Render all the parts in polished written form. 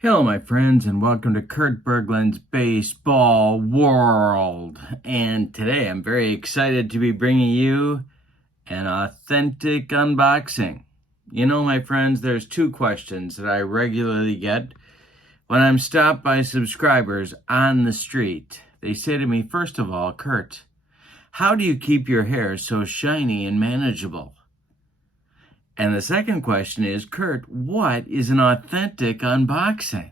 Hello, my friends, and welcome to Kurt Berglund's Baseball World. And today I'm very excited to be bringing you an authentic unboxing. You know, my friends, there's two questions that I regularly get when I'm stopped by subscribers on the street. They say to me, first of all, Kurt, how do you keep your hair so shiny and manageable? And the second question is, Kurt, what is an authentic unboxing?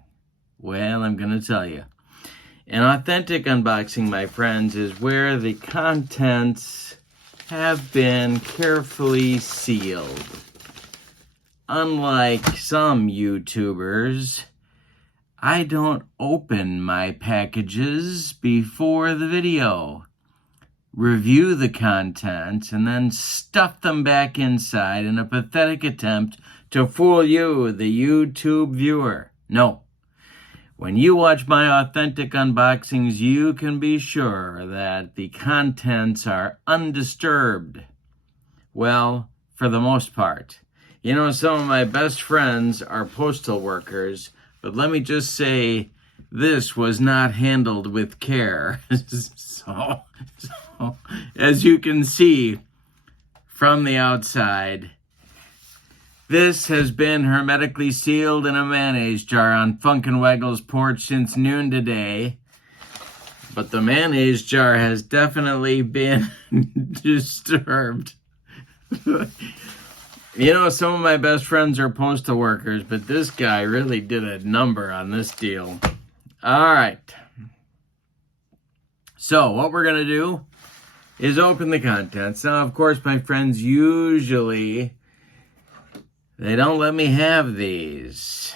Well, I'm going to tell you. An authentic unboxing, my friends, is where the contents have been carefully sealed. Unlike some YouTubers, I don't open my packages before the video, review the contents, and then stuff them back inside in a pathetic attempt to fool you, the YouTube viewer. No. When you watch my authentic unboxings, you can be sure that the contents are undisturbed. Well, for the most part. You know, some of my best friends are postal workers, but let me just say, this was not handled with care. So, as you can see from the outside, this has been hermetically sealed in a mayonnaise jar on Funkin' Waggle's porch since noon today. But the mayonnaise jar has definitely been disturbed. You know, some of my best friends are postal workers, but this guy really did a number on this deal. All right. So what we're going to do is open the contents. Now, of course, my friends, usually they don't let me have these.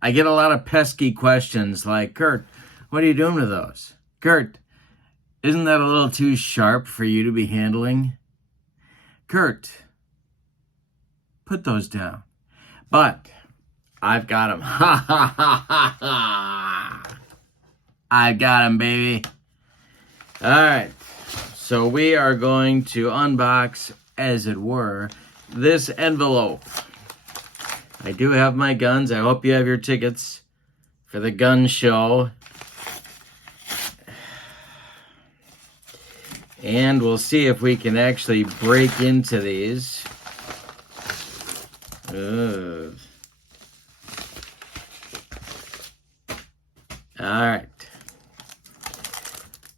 I get a lot of pesky questions like, Kurt, what are you doing with those? Kurt, isn't that a little too sharp for you to be handling? Kurt, put those down. But I've got them. Ha ha ha ha ha. I've got them, baby. All right. So we are going to unbox, as it were, this envelope. I do have my guns. I hope you have your tickets for the gun show. And we'll see if we can actually break into these. Ugh. All right.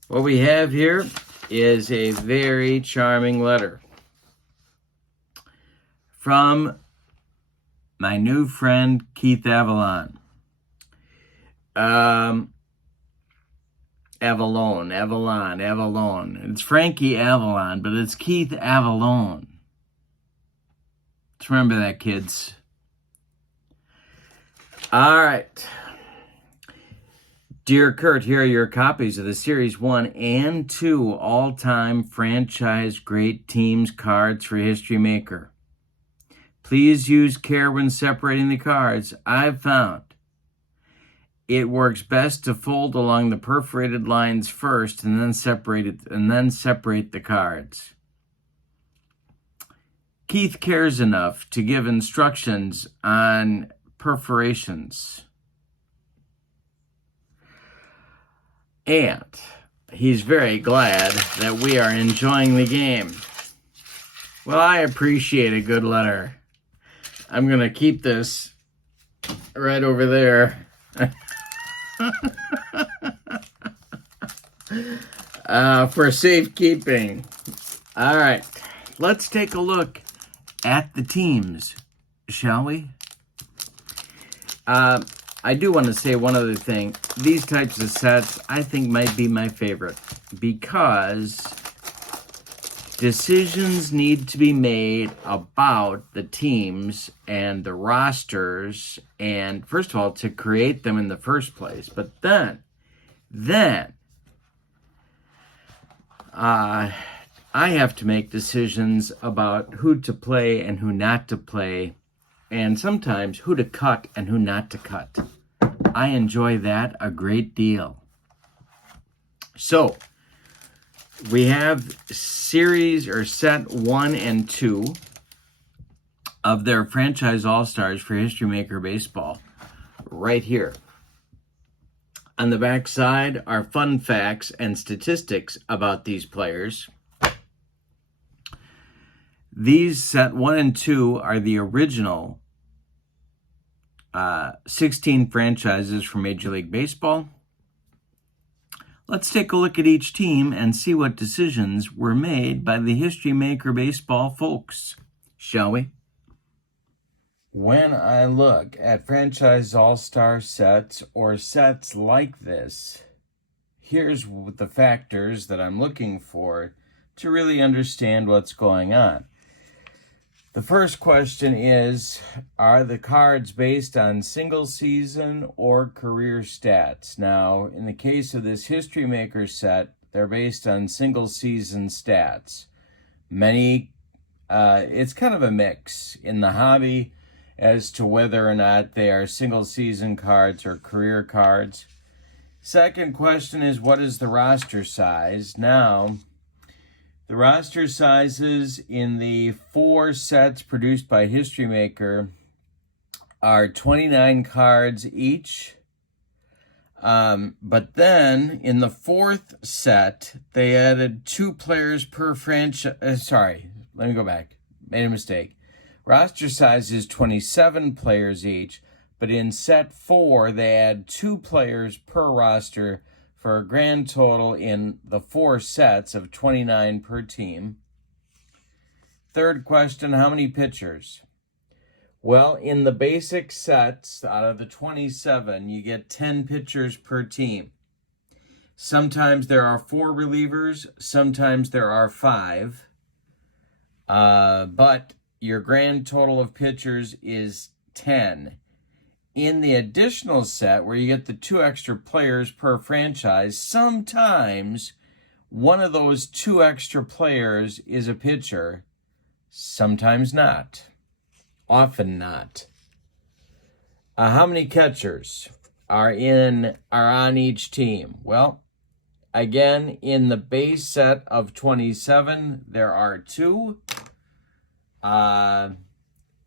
What we have here is a very charming letter from my new friend, Keith Avalon. Avalon. It's Frankie Avalon, but it's Keith Avalon. Let's remember that, kids. All right. Dear Kurt, here are your copies of the Series 1 and 2 all-time franchise great teams cards for History Maker. Please use care when separating the cards. I've found it works best to fold along the perforated lines first and then separate the cards. Keith cares enough to give instructions on perforations. And he's very glad that we are enjoying the game. Well, I appreciate a good letter. I'm going to keep this right over there. For safekeeping. All right, let's take a look at the teams, shall we? I do want to say one other thing. These types of sets, I think, might be my favorite because decisions need to be made about the teams and the rosters, and first of all, to create them in the first place. But then I have to make decisions about who to play and who not to play, and sometimes who to cut and who not to cut. I enjoy that a great deal. So, we have series or set 1 and 2 of their franchise all-stars for History Maker Baseball. right here. On the back side are fun facts and statistics about these players. These set 1 and 2 are the original 16 franchises from Major League Baseball. Let's take a look at each team and see what decisions were made by the History Maker Baseball folks, shall we? When I look at franchise all-star sets or sets like this, here's the factors that I'm looking for to really understand what's going on. The first question is, are the cards based on single season or career stats? Now, in the case of this History Maker set, they're based on single season stats. It's kind of a mix in the hobby as to whether or not they are single season cards or career cards. Second question is, what is the roster size? Now, the roster sizes in the 4 sets produced by History Maker are 29 cards each. But then in the 4th set, they added 2 players per franchise. Sorry, let me go back. Made a mistake. Roster size is 27 players each, but in set 4, they add 2 players per roster for a grand total in the 4 sets of 29 per team. Third question, how many pitchers? Well, in the basic sets, out of the 27, you get 10 pitchers per team. Sometimes there are 4 relievers, sometimes there are 5. But your grand total of pitchers is 10. In the additional set, where you get the 2 extra players per franchise, sometimes one of those 2 extra players is a pitcher, sometimes not, often not. How many catchers are on each team? Well, again, in the base set of 27, there are 2.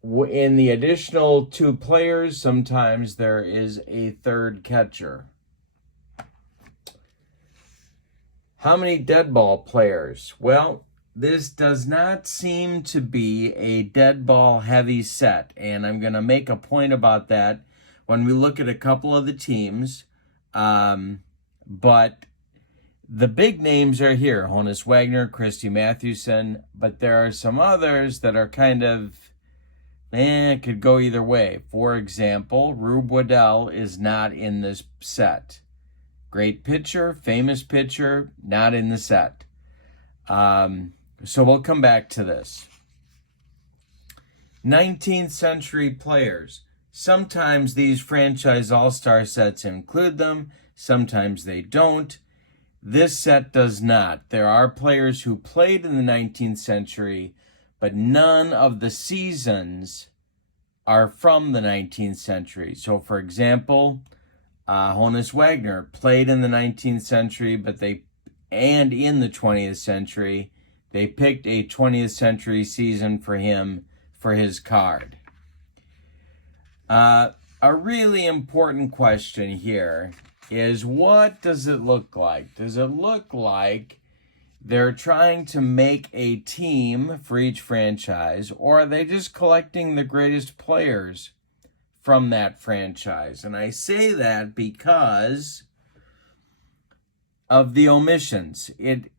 In the additional 2 players, sometimes there is a third catcher. How many dead ball players? Well, this does not seem to be a dead ball heavy set, and I'm going to make a point about that when we look at a couple of the teams. But the big names are here, Honus Wagner, Christy Mathewson, but there are some others that are kind of, it could go either way. For example, Rube Waddell is not in this set. Great pitcher, famous pitcher, not in the set. So we'll come back to this. 19th century players. Sometimes these franchise all-star sets include them, sometimes they don't. This set does not. There are players who played in the 19th century, but none of the seasons are from the 19th century. So, for example, Honus Wagner played in the 19th century, and in the 20th century, they picked a 20th century season for him for his card. A really important question here is, what does it look like? Does it look like they're trying to make a team for each franchise, or are they just collecting the greatest players from that franchise? And I say that because of the omissions.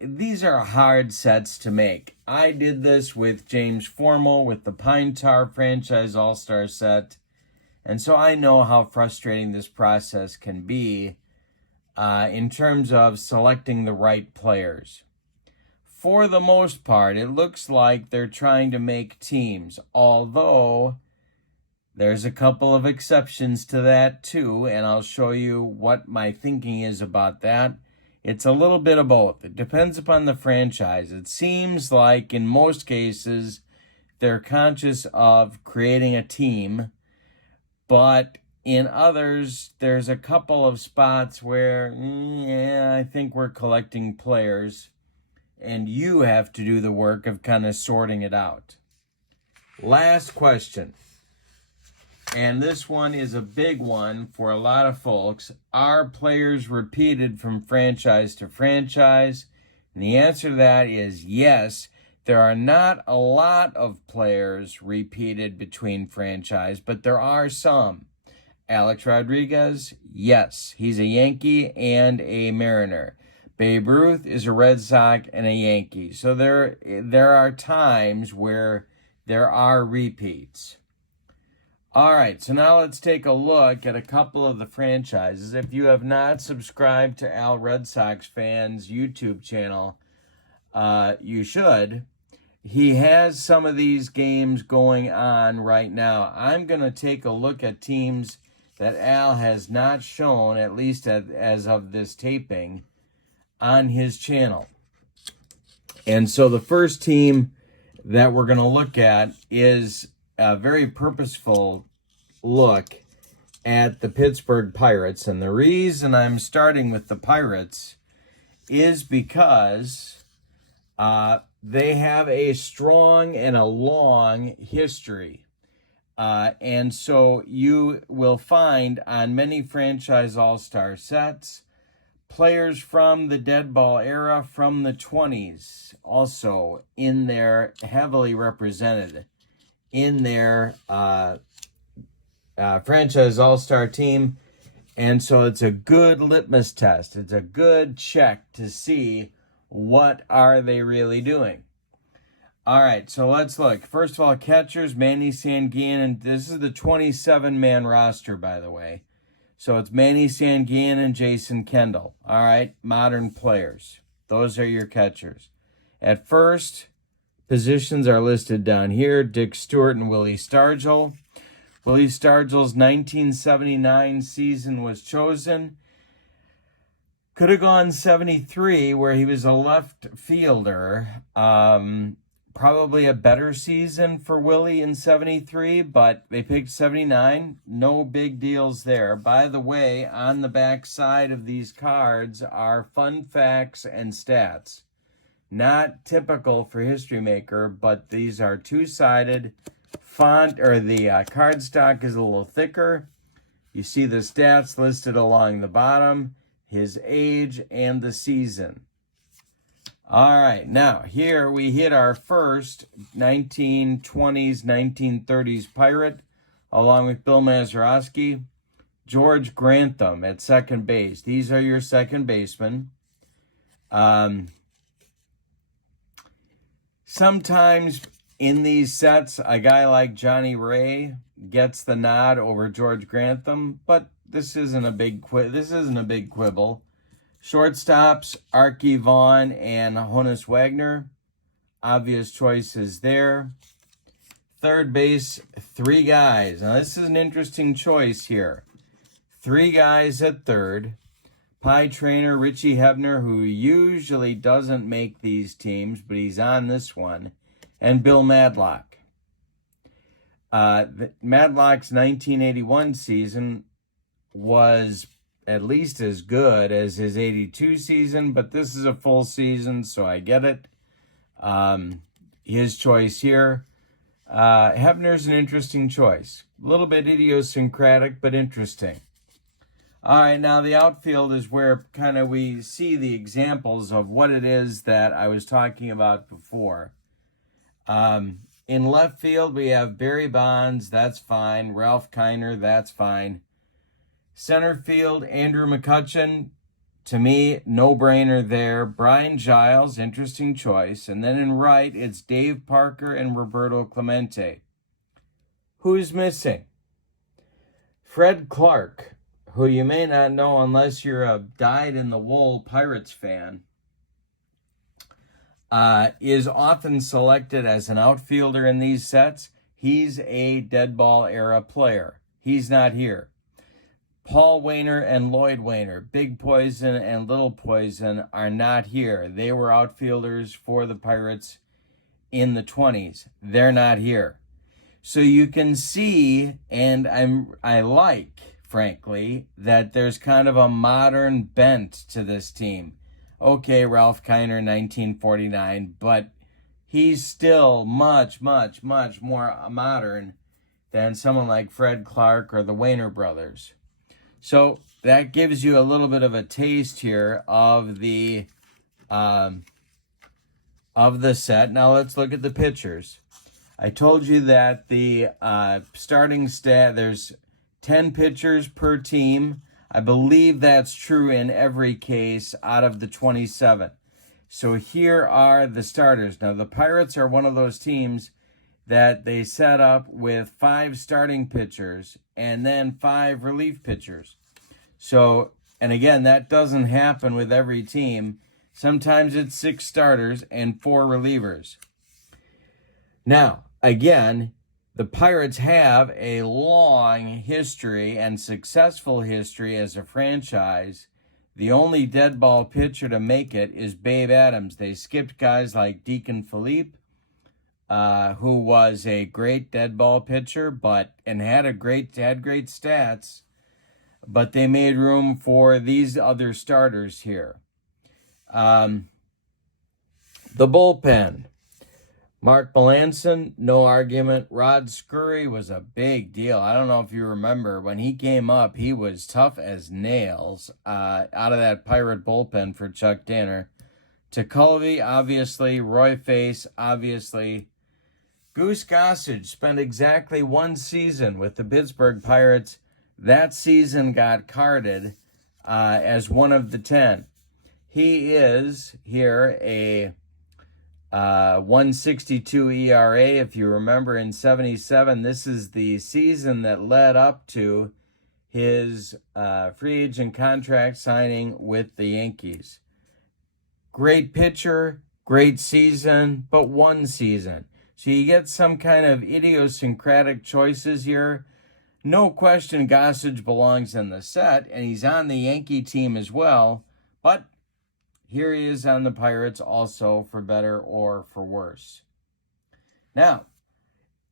These are hard sets to make. I did this with James Formal with the Pine Tar franchise all-star set, and so I know how frustrating this process can be in terms of selecting the right players. For the most part, it looks like they're trying to make teams, although there's a couple of exceptions to that too, and I'll show you what my thinking is about that. It's a little bit of both. It depends upon the franchise. It seems like in most cases, they're conscious of creating a team, but in others, there's a couple of spots where, I think we're collecting players, and you have to do the work of kind of sorting it out. Last question. And this one is a big one for a lot of folks. Are players repeated from franchise to franchise? And the answer to that is yes. There are not a lot of players repeated between franchise, but there are some. Alex Rodriguez, yes, he's a Yankee and a Mariner. Babe Ruth is a Red Sox and a Yankee. So there are times where there are repeats. All right, so now let's take a look at a couple of the franchises. If you have not subscribed to Al Red Sox Fans YouTube channel, you should. He has some of these games going on right now. I'm going to take a look at teams that Al has not shown, at least as of this taping, on his channel. And so the first team that we're going to look at is a very purposeful look at the Pittsburgh Pirates. And the reason I'm starting with the Pirates is because they have a strong and a long history. And so you will find on many franchise all-star sets, players from the dead ball era from the 20s also in there, heavily represented in their franchise all-star team. And so it's a good litmus test. It's a good check to see what are they really doing. All right, so let's look. First of all, catchers, Manny Sanguian, and this is the 27-man roster, by the way. So it's Manny Sanguian and Jason Kendall. All right, modern players. Those are your catchers. At first, positions are listed down here. Dick Stewart and Willie Stargell. Willie Stargell's 1979 season was chosen. Could have gone 73, where he was a left fielder. Probably a better season for Willie in 73, but they picked 79. No big deals there. By the way, on the back side of these cards are fun facts and stats. Not typical for History Maker, but these are two-sided. Font, or the cardstock is a little thicker. You see the stats listed along the bottom, his age, and the season. All right, now here we hit our first 1920s, 1930s Pirate, along with Bill Mazeroski. George Grantham at second base. These are your second basemen. Sometimes in these sets, a guy like Johnny Ray gets the nod over George Grantham, but this isn't a big quibble. Shortstops, Archie Vaughn and Honus Wagner. Obvious choices there. Third base, three guys. Now, this is an interesting choice here. Three guys at third. Pie trainer Richie Hebner, who usually doesn't make these teams, but he's on this one. And Bill Madlock. Madlock's 1981 season was at least as good as his 82 season, but this is a full season, so I get it. His choice here. Hebner's an interesting choice. A little bit idiosyncratic, but interesting. All right, now the outfield is where kind of we see the examples of what it is that I was talking about before. In left field, we have Barry Bonds, that's fine. Ralph Kiner, that's fine. Center field, Andrew McCutchen, to me, no-brainer there. Brian Giles, interesting choice. And then in right, it's Dave Parker and Roberto Clemente. Who's missing? Fred Clark, who you may not know unless you're a dyed-in-the-wool Pirates fan, is often selected as an outfielder in these sets. He's a dead ball era player. He's not here. Paul Wainer and Lloyd Wainer, Big Poison and Little Poison, are not here. They were outfielders for the Pirates in the 20s. They're not here. So you can see, and I like, frankly, that there's kind of a modern bent to this team. Okay, Ralph Kiner, 1949, but he's still much, much, much more modern than someone like Fred Clark or the Wayner brothers. So that gives you a little bit of a taste here of the set. Now let's look at the pitchers. I told you that the starting stat, there's 10 pitchers per team. I believe that's true in every case out of the 27. So here are the starters. Now the Pirates are one of those teams that they set up with 5 starting pitchers and then 5 relief pitchers. So, and again, that doesn't happen with every team. Sometimes it's 6 starters and 4 relievers. Now, again, the Pirates have a long history and successful history as a franchise. The only dead ball pitcher to make it is Babe Adams. They skipped guys like Deacon Philippe, who was a great dead ball pitcher, and had great stats, but they made room for these other starters here. The bullpen. Mark Melanson, no argument. Rod Scurry was a big deal. I don't know if you remember, when he came up, he was tough as nails out of that Pirate bullpen for Chuck Danner. Tekulve, obviously. Roy Face, obviously. Goose Gossage spent exactly 1 season with the Pittsburgh Pirates. That season got carded as one of the 10. He is here a 1.62 ERA. If you remember, in 77, this is the season that led up to his free agent contract signing with the Yankees. Great pitcher, great season, but 1 season. So you get some kind of idiosyncratic choices here. No question Gossage belongs in the set, and he's on the Yankee team as well, but here he is on the Pirates also, for better or for worse. Now,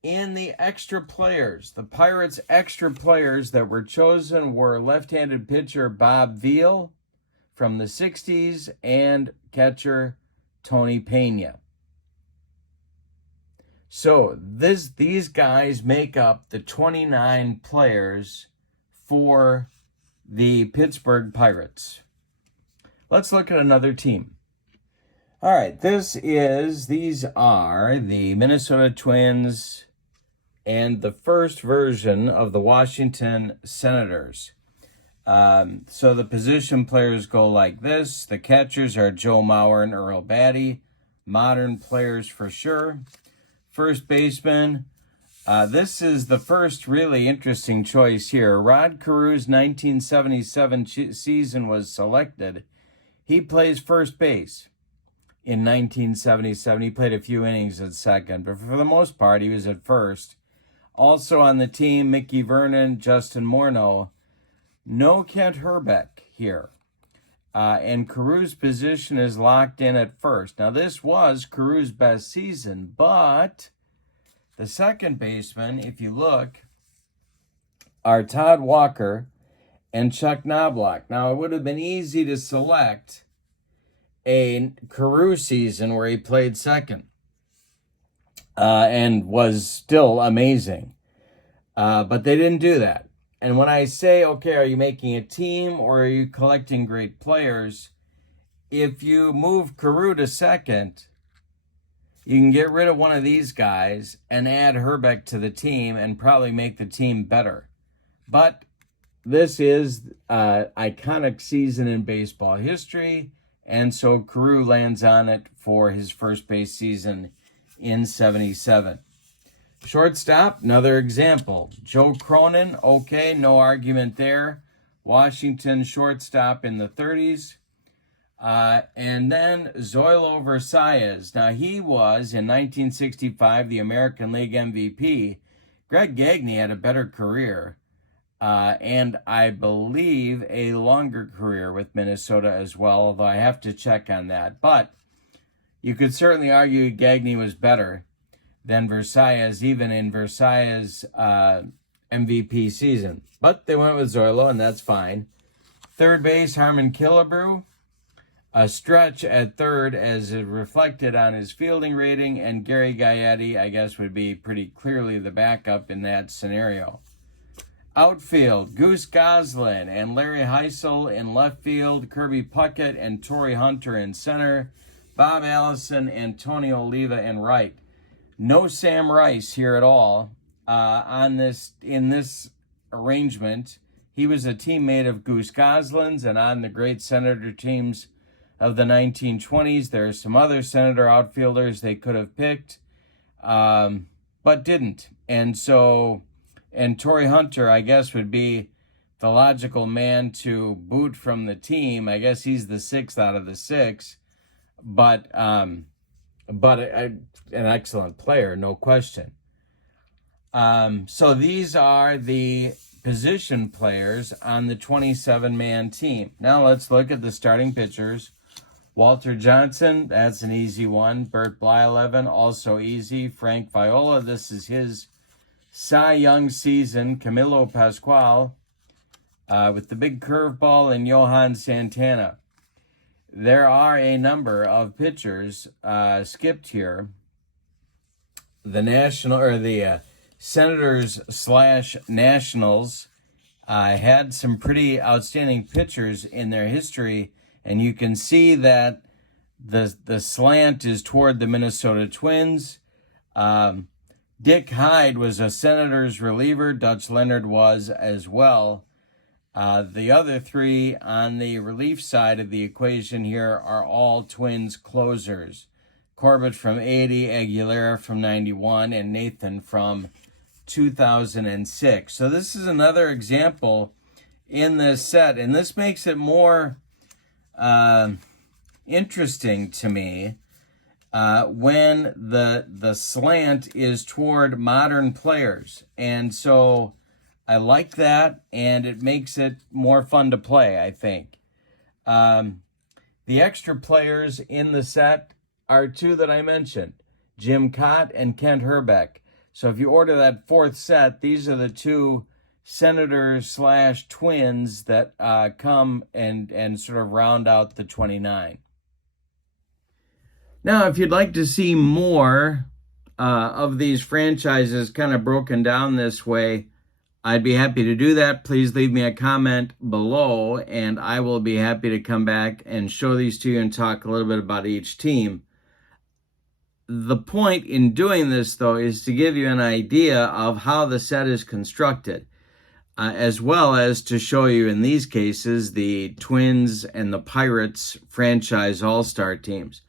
in the extra players, the Pirates' extra players that were chosen were left-handed pitcher Bob Veal from the 60s and catcher Tony Pena. So these guys make up the 29 players for the Pittsburgh Pirates. Let's look at another team. All right, these are the Minnesota Twins and the first version of the Washington Senators. So the position players go like this. The catchers are Joe Mauer and Earl Batty. Modern players for sure. First baseman. This is the first really interesting choice here. Rod Carew's 1977 season was selected. He plays first base in 1977. He played a few innings at second, but for the most part, he was at first. Also on the team, Mickey Vernon, Justin Morneau. No Kent Hrbek here. And Carew's position is locked in at first. Now, this was Carew's best season, but the second baseman, if you look, are Todd Walker and Chuck Knobloch. Now, it would have been easy to select a Carew season where he played second and was still amazing. But they didn't do that. And when I say, okay, are you making a team or are you collecting great players? If you move Carew to second, you can get rid of one of these guys and add Hrbek to the team and probably make the team better. But this is an iconic season in baseball history, and so Carew lands on it for his first base season in 77. Shortstop, another example. Joe Cronin, okay, no argument there. Washington shortstop in the 30s. And then Zoilo Versalles. Now, he was, in 1965, the American League MVP. Greg Gagne had a better career, and I believe a longer career with Minnesota as well, although I have to check on that. But you could certainly argue Gagne was better than Versalles, even in Versalles' MVP season. But they went with Zoilo, and that's fine. Third base, Harmon Killebrew. a stretch at third as is reflected on his fielding rating, and Gary Gaetti, I guess, would be pretty clearly the backup in that scenario. Outfield, Goose Goslin and Larry Heisel in left field, Kirby Puckett and Torrey Hunter in center, Bob Allison and Tony Oliva in right. No Sam Rice here at all in this arrangement. He was a teammate of Goose Goslin's and on the great Senator teams of the 1920s. There are some other Senator outfielders they could have picked, but didn't. And Torrey Hunter, I guess, would be the logical man to boot from the team. I guess he's the sixth out of the six, but an excellent player, no question. So these are the position players on the 27-man team. Now let's look at the starting pitchers. Walter Johnson, that's an easy one. Bert Blyleven, also easy. Frank Viola, this is his Cy Young season. Camilo Pascual with the big curveball, and Johan Santana. There are a number of pitchers skipped here. The Senators / Nationals had some pretty outstanding pitchers in their history, and you can see that the slant is toward the Minnesota Twins. Dick Hyde was a Senators reliever. Dutch Leonard was as well. The other three on the relief side of the equation here are all Twins closers. Corbett from 80, Aguilera from 91, and Nathan from 2006. So this is another example in this set, and this makes it more interesting to me when the slant is toward modern players. And so I like that, and it makes it more fun to play, I think. The extra players in the set are two that I mentioned, Jim Cott and Kent Herbeck. So if you order that fourth set, these are the two Senators / Twins that come and sort of round out the 29. Now, if you'd like to see more of these franchises kind of broken down this way, I'd be happy to do that. Please leave me a comment below, and I will be happy to come back and show these to you and talk a little bit about each team. The point in doing this, though, is to give you an idea of how the set is constructed, as well as to show you, in these cases, the Twins and the Pirates franchise all-star teams.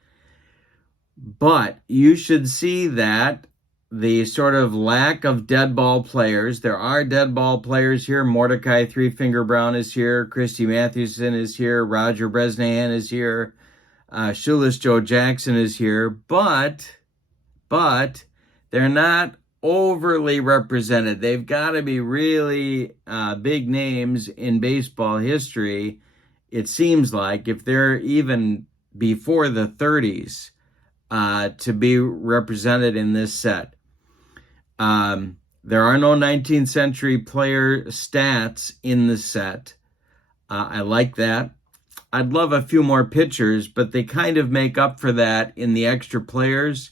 But you should see that the sort of lack of dead ball players, there are dead ball players here. Mordecai Three Finger Brown is here. Christy Mathewson is here. Roger Bresnahan is here. Shoeless Joe Jackson is here. But they're not overly represented. They've got to be really big names in baseball history, it seems like, if they're even before the 30s, to be represented in this set. There are no 19th century player stats in the set. I like that. I'd love a few more pitchers, but they kind of make up for that in the extra players.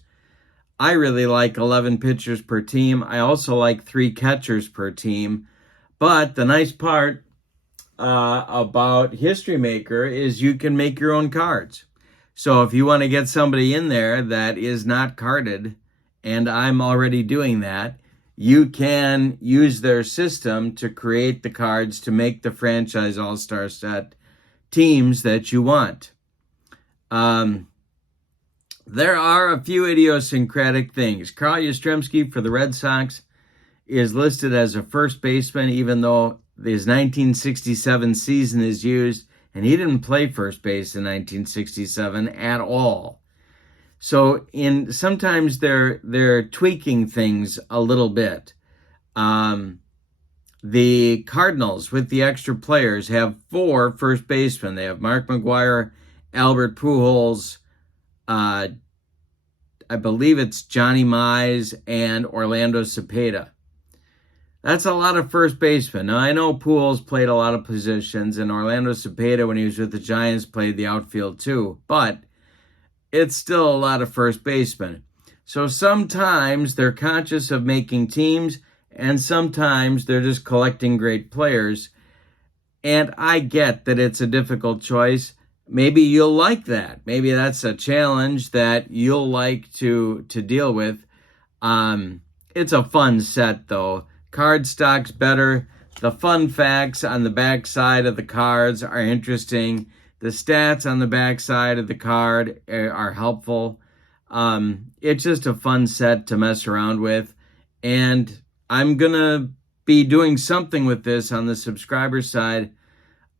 I really like 11 pitchers per team. I also like 3 catchers per team. But the nice part about History Maker is you can make your own cards. So if you want to get somebody in there that is not carded, and I'm already doing that, you can use their system to create the cards to make the franchise all-star set teams that you want. There are a few idiosyncratic things. Carl Yastrzemski for the Red Sox is listed as a first baseman, even though his 1967 season is used, and he didn't play first base in 1967 at all. So sometimes they're tweaking things a little bit. The Cardinals, with the extra players, have 4 first basemen. They have Mark McGwire, Albert Pujols, I believe it's Johnny Mize, and Orlando Cepeda. That's a lot of first basemen. Now, I know Pujols played a lot of positions, and Orlando Cepeda, when he was with the Giants, played the outfield too, but it's still a lot of first basemen. So sometimes they're conscious of making teams, and sometimes they're just collecting great players. And I get that it's a difficult choice. Maybe you'll like that. Maybe that's a challenge that you'll like to deal with. It's a fun set, though. Cardstock's better. The fun facts on the back side of the cards are interesting. The stats on the back side of the card are helpful. It's just a fun set to mess around with. And I'm going to be doing something with this on the subscriber side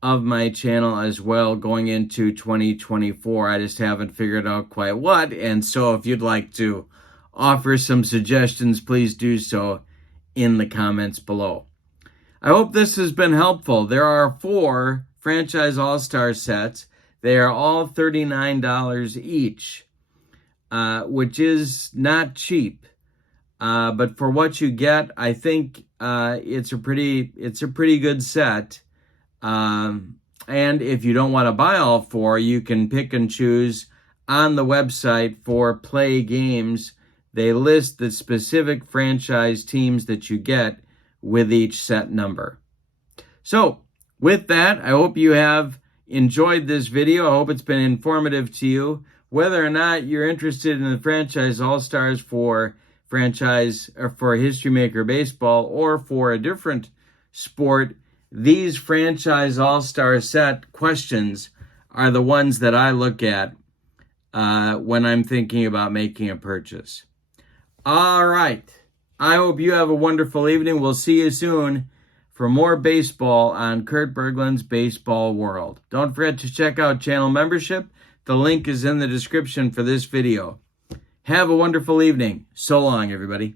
of my channel as well going into 2024. I just haven't figured out quite what. And so if you'd like to offer some suggestions, please do so in the comments below. I hope this has been helpful. There are 4 franchise all-star sets. They are all $39 each, which is not cheap. But for what you get, I think it's a pretty good set. And if you don't want to buy all 4, you can pick and choose on the website for Play Games. They list the specific franchise teams that you get with each set number. So with that, I hope you have enjoyed this video. I hope it's been informative to you. Whether or not you're interested in the franchise all-stars for franchise or for History Maker Baseball or for a different sport, these franchise all-star set questions are the ones that I look at when I'm thinking about making a purchase. All right. I hope you have a wonderful evening. We'll see you soon for more baseball on Kurt Berglund's Baseball World. Don't forget to check out channel membership. The link is in the description for this video. Have a wonderful evening. So long, everybody.